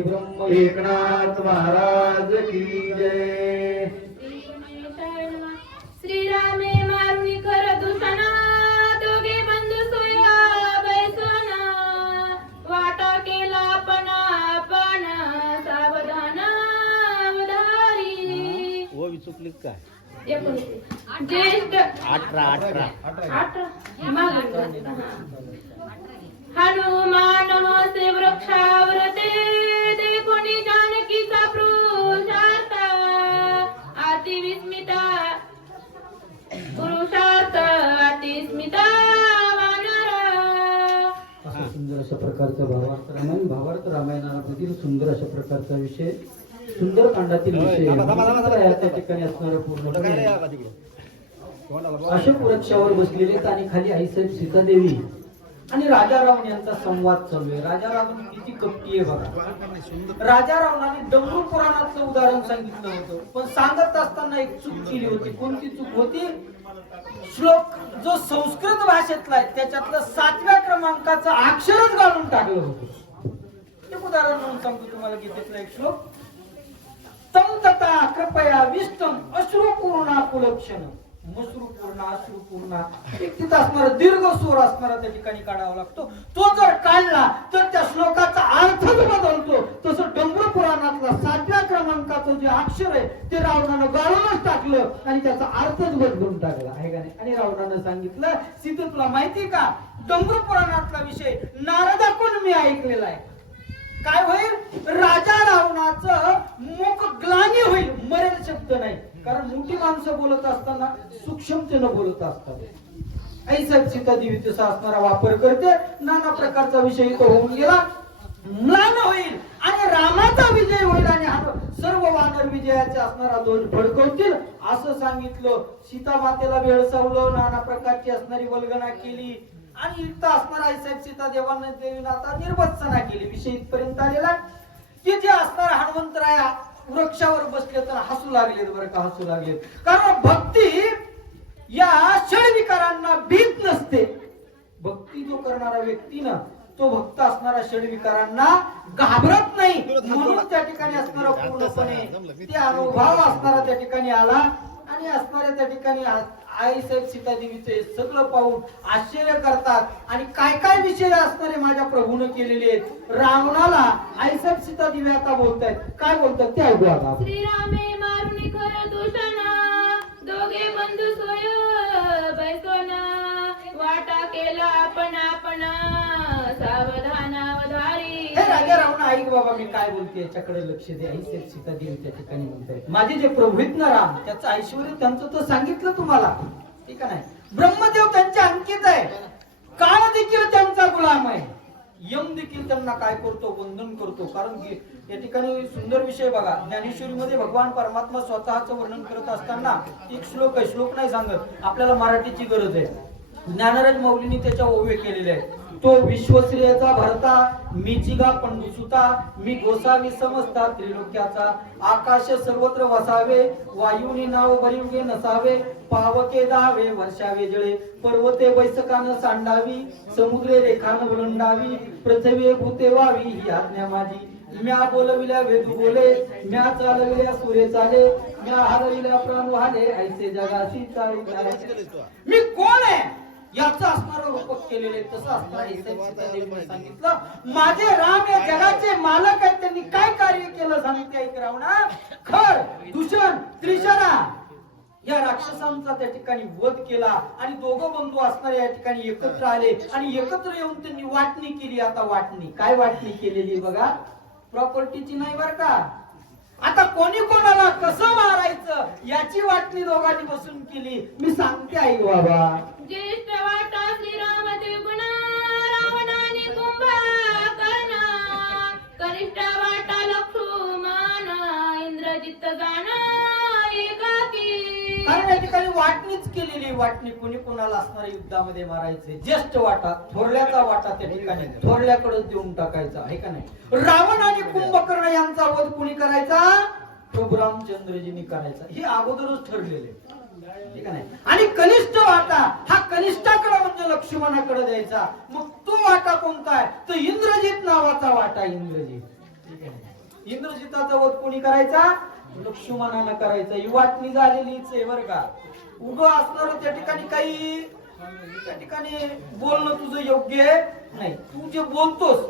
सद्गुणाची ब्रह्म एकनाथ महाराज की जय. श्रीरामे मारुनी कर दूषणा दोघे बंधू सोया बैसना वाटा केला पण सावधान अवधारी. वो विचुकलीत काय ज्येष्ठ 18 हनुमान से वृक्षावरते देखोनी जानकीचा पुरुषार्थ अतिविस्मिता पुरुषार्थ अतिस्मिता वानर. असं सुंदर अशा प्रकारचं भावार्थ रामायणामधील सुंदर अशा प्रकारचा विषय सुंदरकांडातील विषय त्या ठिकाणी असणारा पूर्ण अशोक वृक्षावर बसलेले आणि खाली आईसाहेब सीतादेवी आणि राजा रावण यांचा संवाद चालू आहे. राजा रावण किती कपटी आहे बघा. राजा रावणाने डमरू पुराणाचं उदाहरण सांगितलं होतं, पण सांगत असताना एक चूक केली होती. कोणती चूक होती? श्लोक जो संस्कृत भाषेतला आहे त्याच्यातलं 7व्या क्रमांकाचं अक्षरच घालून टाकलं होतं. एक उदाहरण म्हणून सांगतो तुम्हाला गीतेतला एक श्लोक. तम तथा कृपया विष्टम अश्रुपूर्णा कुलक्षण. मश्रुपूर्णा अश्रुपूर्णा एक तिथं असणारा दीर्घ स्वर असणारा त्या ठिकाणी काढावा लागतो. तो जर काढला तर त्या श्लोकाचा अर्थच बदलतो. तसं डंबर पुराणातला 7व्या क्रमांकाचं जे अक्षर आहे ते रावणानं गाळूनच टाकलं आणि त्याचा अर्थच बदलून टाकला आहे का नाही. आणि रावणानं सांगितलं सीते तुला माहिती का डंबर पुराणातला विषय नारदाकडून मी ऐकलेला आहे. काय होईल? राजा रावणाचं मुख ग्लानी होईल. मरेल शब्द नाही, कारण मोठी माणसं बोलत असताना सूक्ष्मतेनं बोलत असतात. आईसाहेब सीतादेवी तसा असणारा वापर करते. नाना प्रकारचा विषय तो होऊन गेला. म्लान होईल आणि रामाचा विजय होईल आणि सर्व वानर विजयाचे असणारा ध्वज फडकवतील असं सांगितलं. सीता मातेला भेळसावलं, नाना प्रकारची असणारी वल्गना केली आणि इथं असणारा आईसाहेब सीता देवीनं आता निर्वत्सना केली. विषय इथपर्यंत आलेला की जे असणारा हनुमंतराय वृक्षावर बसले तर हसू लागलेत बरं का, हसू लागलेत. कारण भक्ती या षडविकारांना भीत नसते. भक्ती जो करणारा व्यक्ती ना तो भक्त असणारा षडविकारांना घाबरत नाही. म्हणून त्या ठिकाणी असणारा पूर्णपणे ते अनुभव असणारा त्या ठिकाणी आला आणि असणाऱ्या त्या ठिकाणी आईसाहेब सीतादेवीचे सगळं पाहून आश्चर्य करतात. आणि काय काय विषय असणारे माझ्या प्रभूने केलेले आहेत. रावणाला आईसाहेब सीतादेवी आता बोलतायत. काय बोलतात ते ऐकू आता. श्रीरामे मारुनी कर दूषणा दोघे बंधू सोय बैसोना वाटा केला आपण सावधान अवधारी. हे राजा रावण ऐक बाबा मी काय बोलते याच्याकडे लक्ष दे. आईसाहेब सीतादेवी त्या ठिकाणी म्हणतायत माझे जे प्रभू आहेत ना राम त्याचं ऐश्वर त्यांचं तर सांगितलं तुम्हाला ठीक आहे. ब्रह्मदेव त्यांच्या अंकित आहे. काळ देखील त्यांचा गुलाम आहे. यम देखील त्यांना काय करतो? वंदन करतो. कारण की या ठिकाणी सुंदर विषय बघा. ज्ञानेश्वरीमध्ये भगवान परमात्मा स्वतःचं वर्णन करत असताना एक श्लोक आहे. श्लोक नाही सांगत, आपल्याला मराठीची गरज आहे. ज्ञानराज मौलींनी त्याच्या ओवे केलेले आहे. तो विश्वश्रेयाचा भरता मीचिगा पंडुसुता मी गोसावी समजता त्रिलोक्याचा आकाश सर्वत्र वसावे वायुनी नाव बरिवगे नसावे पावके दावे वर्षावे जळे पर्वते बैसकानं सांडावी समुद्रे रेखानं ओलांडावी पृथ्वी भूते व्हावी ही आज्ञा माझी. म्या बोलविल्या वेदू बोले म्या चालविल्या सूर्य चाले म्या हलविल्या प्राण वाहले ऐसे जगाशी चालू. मी कोण आहे याचं असणारं रूपक केलेले तसं असणार. सांगितलं माझे राम या जगाचे मालक आहेत. त्यांनी काय कार्य केलं सांगितलं ऐक रावणा. खर दूषण त्रिशरा या राक्षसांचा त्या ठिकाणी वध केला आणि दोघं बंधू असणारे या ठिकाणी एकत्र आले आणि एकत्र येऊन त्यांनी वाटणी केली. आता वाटणी काय वाटणी केलेली बघा. प्रॉपर्टीची नाही बर का. आता कोणी कोणाला कसं मारायचं याची वाटणी दोघांनी बसून केली. मी सांगते आई बाबा. ज्येष्ठ वाटा श्रीराम देवगुणा रावणाने कुंभकर्ण कनिष्ठ वाटा लक्ष्मण इंद्रजित गाणा एकाकी. कारण या ठिकाणी वाटणीच केलेली. वाटणी कोणी कोणाला असणाऱ्या युद्धामध्ये मारायचे. ज्येष्ठ वाटा थोरल्याचा वाटा त्या ठिकाणी थोरल्याकडे देऊन टाकायचा आहे का नाही. रावण आणि कुंभकर्ण यांचा वध कुणी करायचा? प्रभू रामचंद्रजींनी करायचा. हे अगोदरच ठरलेले ठीक आहे. आणि कनिष्ठ वाटा हा कनिष्ठाकडे म्हणजे लक्ष्मणाकडे द्यायचा. मग तो वाटा कोणता आहे? तो इंद्रजित नावाचा वाटा. इंद्रजित इंद्रजिताचा वध कोणी करायचा? लक्ष्मणानं करायचा. ही वाटणी झालेलीच आहे बरं का. उभं असणार त्या ठिकाणी काही त्या ठिकाणी बोलणं तुझं योग्य आहे नाही. तू जे बोलतोस